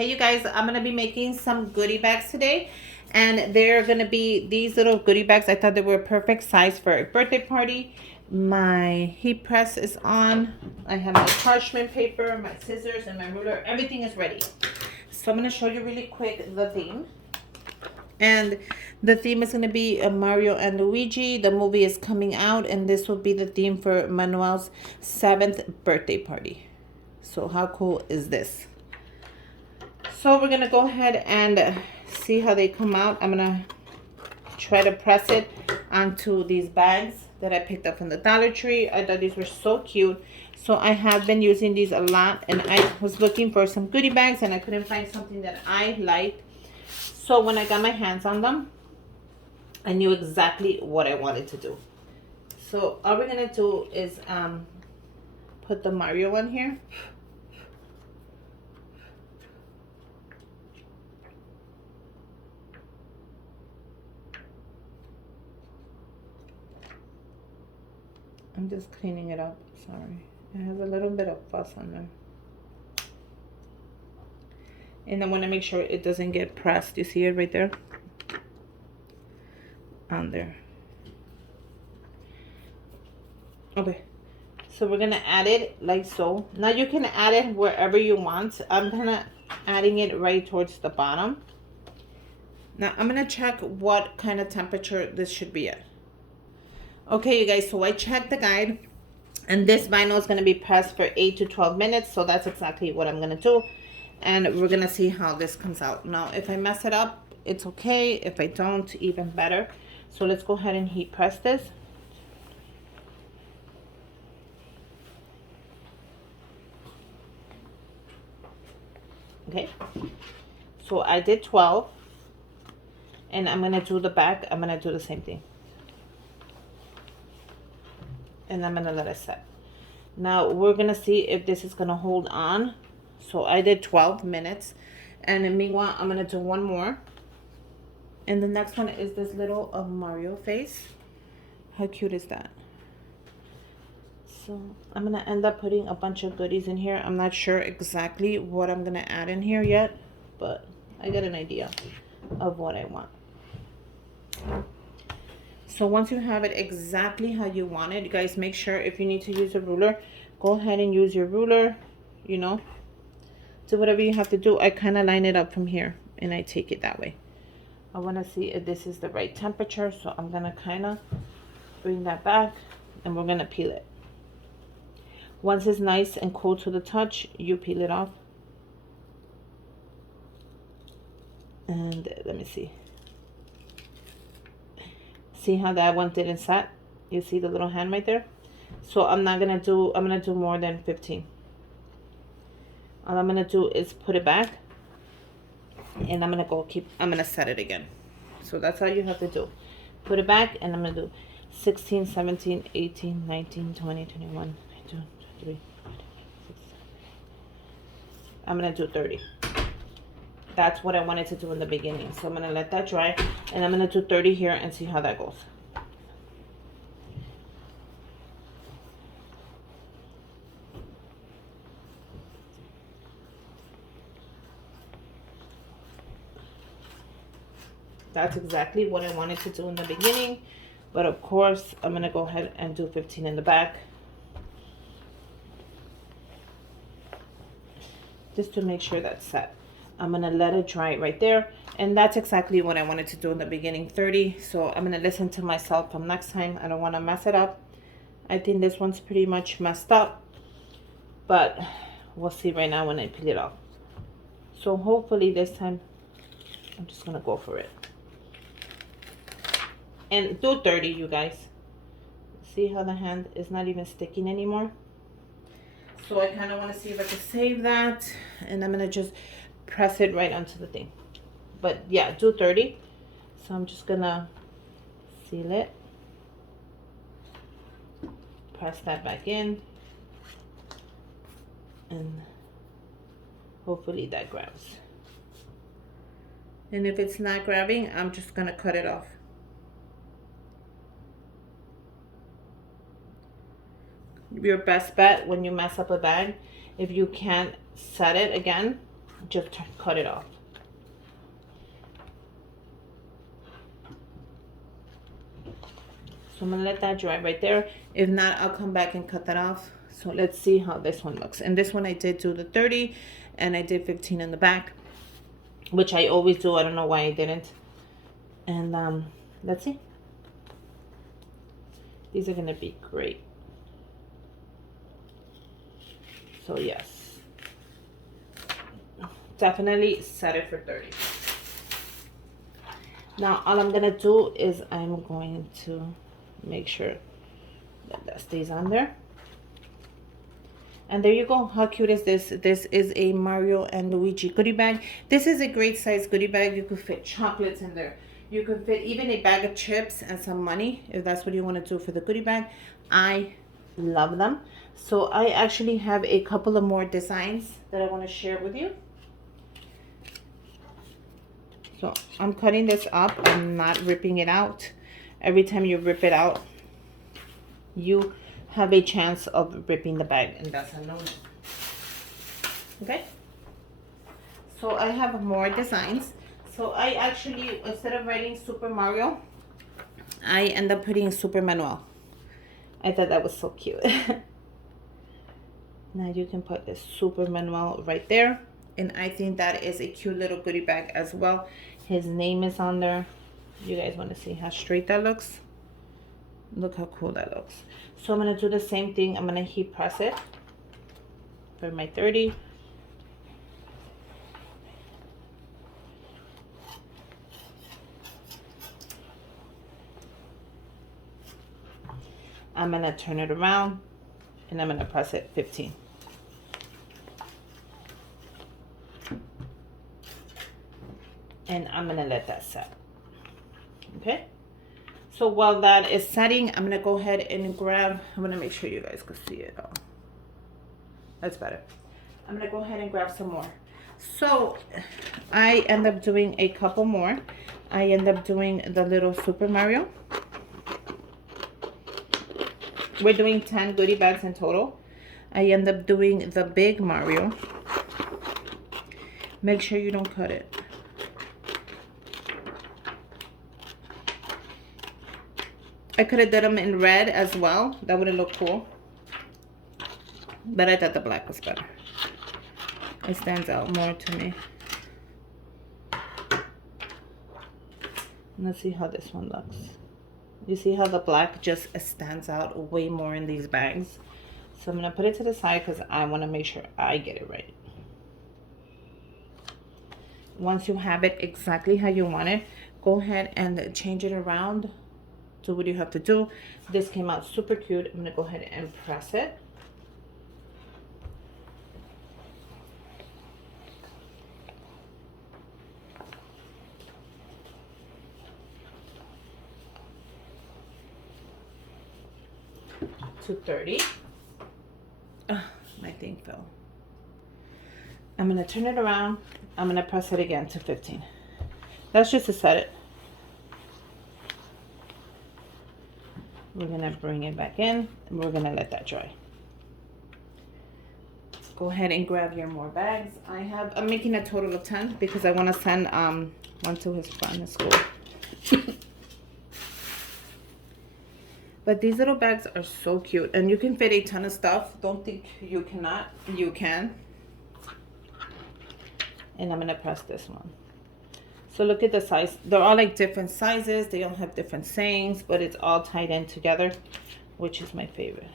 Hey you guys, I'm gonna be making some goodie bags today, and they're gonna be these little goodie bags. I thought they were a perfect size for a birthday party. My heat press is on. I have my parchment paper, my scissors, and my ruler. Everything is ready. So I'm gonna show you really quick the theme. And the theme is going to be Mario and Luigi. The movie is coming out, and this will be the theme for Manuel's 7th birthday party. So how cool is this? So we're going to go ahead and see how they come out. I'm going to try to press it onto these bags that I picked up from the Dollar Tree. I thought these were so cute. So I have been using these a lot, and I was looking for some goodie bags, and I couldn't find something that I liked. So when I got my hands on them, I knew exactly what I wanted to do. So all we're going to do is put the Mario one here. I'm just cleaning it up, sorry. It has a little bit of fuss on there. And I want to make sure it doesn't get pressed. You see it right there? On there. Okay. So we're going to add it like so. Now you can add it wherever you want. I'm kind of adding it right towards the bottom. Now I'm going to check what kind of temperature this should be at. Okay, you guys, so I checked the guide. And this vinyl is going to be pressed for 8 to 12 minutes. So that's exactly what I'm going to do. And we're going to see how this comes out. Now, if I mess it up, it's okay. If I don't, even better. So let's go ahead and heat press this. Okay. So I did 12. And I'm going to do the back. I'm going to do the same thing. And I'm going to let it set. Now, we're going to see if this is going to hold on. So I did 12 minutes. And meanwhile, I'm going to do one more. And the next one is this little Mario face. How cute is that? So I'm going to end up putting a bunch of goodies in here. I'm not sure exactly what I'm going to add in here yet. But I got an idea of what I want. So once you have it exactly how you want it, you guys make sure if you need to use a ruler, go ahead and use your ruler, you know. Do whatever you have to do. I kind of line it up from here and I take it that way. I want to see if this is the right temperature, so I'm going to kind of bring that back and we're going to peel it. Once it's nice and cool to the touch, you peel it off. And let me see. See how that one didn't set? You see the little hand right there? So I'm going to do more than 15. All I'm going to do is put it back. And I'm going to set it again. So that's all you have to do. Put it back and I'm going to do 16, 17, 18, 19, 20, 21, 22, 23, 26. I'm going to do 30. That's what I wanted to do in the beginning. So I'm going to let that dry. And I'm going to do 30 here and see how that goes. That's exactly what I wanted to do in the beginning. But of course, I'm going to go ahead and do 15 in the back. Just to make sure that's set. I'm going to let it dry right there. And that's exactly what I wanted to do in the beginning, 30. So I'm going to listen to myself from next time. I don't want to mess it up. I think this one's pretty much messed up. But we'll see right now when I peel it off. So hopefully this time, I'm just going to go for it. And do 30, you guys. See how the hand is not even sticking anymore? So I kind of want to see if I can save that. And I'm going to just press it right onto the thing. But yeah, do 30. So I'm just going to seal it. Press that back in. And hopefully that grabs. And if it's not grabbing, I'm just going to cut it off. Your best bet when you mess up a bag, if you can't set it again, just cut it off. So I'm gonna let that dry right there. If not, I'll come back and cut that off. So let's see how this one looks. And this one I did do the 30 and I did 15 in the back, which I always do. I don't know why I didn't. And let's see. These are gonna be great. So yes, definitely set it for 30. Now all I'm gonna do is I'm going to make sure that that stays on there. And there you go. How cute is this? This is a Mario and Luigi goodie bag. This is a great size goodie bag. You could fit chocolates in there. You could fit even a bag of chips and some money if that's what you want to do for the goodie bag. I love them. So I actually have a couple of more designs that I want to share with you. So I'm cutting this up. I'm not ripping it out. Every time you rip it out, you have a chance of ripping the bag, and that's a no. Okay, so I have more designs. So I actually, instead of writing Super Mario, I end up putting Super Manuel. I thought that was so cute. Now you can put this Super Manuel right there, and I think that is a cute little goodie bag as well. His name is on there. You guys want to see how straight that looks? Look how cool that looks. So I'm going to do the same thing. I'm going to heat press it for my 30. I'm going to turn it around and I'm going to press it 15. And I'm going to let that set. Okay. So while that is setting, I'm going to go ahead and grab, I'm going to make sure you guys can see it all. That's better. I'm going to go ahead and grab some more. So I end up doing a couple more. I end up doing the little Super Mario. We're doing 10 goodie bags in total. I end up doing the big Mario. Make sure you don't cut it. I could have done them in red as well. That would have looked cool. But I thought the black was better. It stands out more to me. Let's see how this one looks. You see how the black just stands out way more in these bags. So I'm going to put it to the side because I want to make sure I get it right. Once you have it exactly how you want it, go ahead and change it around. Do what you have to do. This came out super cute. I'm going to go ahead and press it. To 30. Oh, my thing fell. I'm going to turn it around. I'm going to press it again to 15. That's just to set it. We're going to bring it back in and we're going to let that dry. Go ahead and grab your more bags. I'm making a total of 10 because I want to send one to his friend at school. But these little bags are so cute and you can fit a ton of stuff. Don't think you cannot. You can. And I'm going to press this one. So look at the size. They're all like different sizes. They all have different sayings, but it's all tied in together, which is my favorite.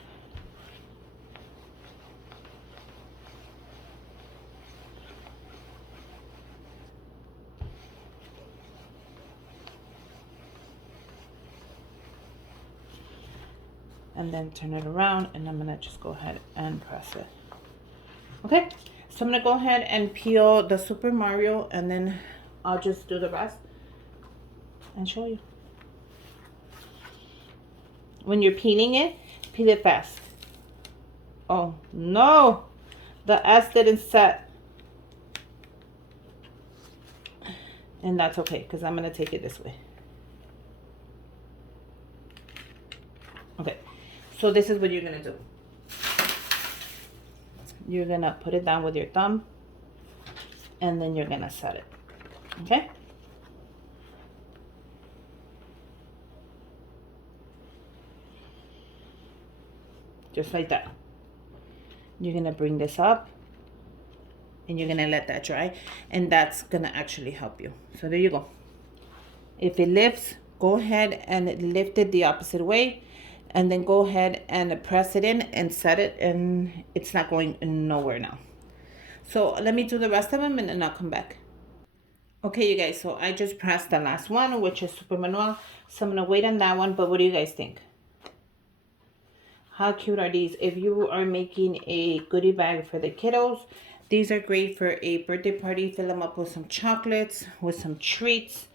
And then turn it around and I'm going to just go ahead and press it. Okay, so I'm going to go ahead and peel the Super Mario and then I'll just do the rest and show you. When you're peeling it, peel it fast. Oh no, the S didn't set. And that's okay because I'm going to take it this way. Okay, so this is what you're going to do. You're going to put it down with your thumb. and then you're gonna set it. Okay? Just like that. You're gonna bring this up and you're gonna let that dry, and that's gonna actually help you. So there you go. If it lifts, go ahead and lift it the opposite way, and then go ahead and press it in and set it, and it's not going nowhere now. So let me do the rest of them and then I'll come back. Okay, you guys, so I just pressed the last one, which is super manual. So I'm gonna wait on that one, but what do you guys think? How cute are these? If you are making a goodie bag for the kiddos, these are great for a birthday party. Fill them up with some chocolates, with some treats.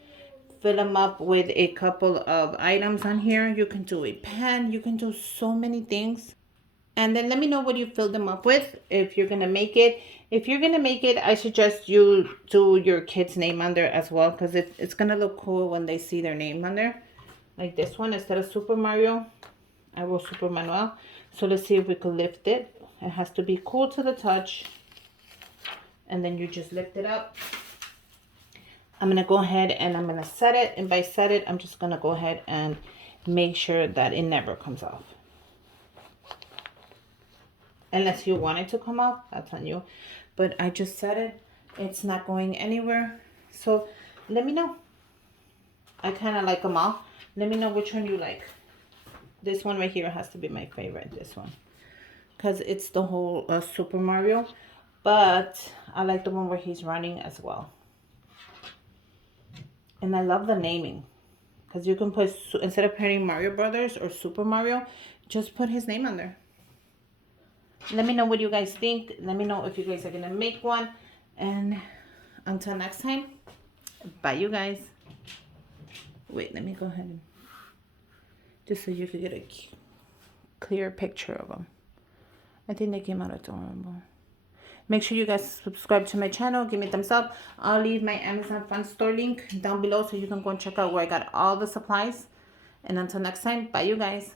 Fill them up with a couple of items on here. You can do a pen. You can do so many things. And then let me know what you fill them up with if you're going to make it. If you're going to make it, I suggest you do your kid's name on there as well, because it's going to look cool when they see their name on there. Like this one, instead of Super Mario, I wrote Super Manuel. So let's see if we could lift it. It has to be cool to the touch. And then you just lift it up. I'm going to go ahead and I'm going to set it. And by set it, I'm just going to go ahead and make sure that it never comes off. Unless you want it to come off, that's on you. But I just set it. It's not going anywhere. So let me know. I kind of like them all. Let me know which one you like. This one right here has to be my favorite, this one. Because it's the whole Super Mario. But I like the one where he's running as well. And I love the naming. Because you can put, instead of putting Mario Brothers or Super Mario, just put his name on there. Let me know what you guys think. Let me know if you guys are going to make one. And until next time, bye you guys. Wait, let me go ahead and just so you can get a clear picture of them. I think they came out adorable. Make sure you guys subscribe to my channel. Give me a thumbs up. I'll leave my Amazon Fun Store link down below so you can go and check out where I got all the supplies. And until next time, bye you guys.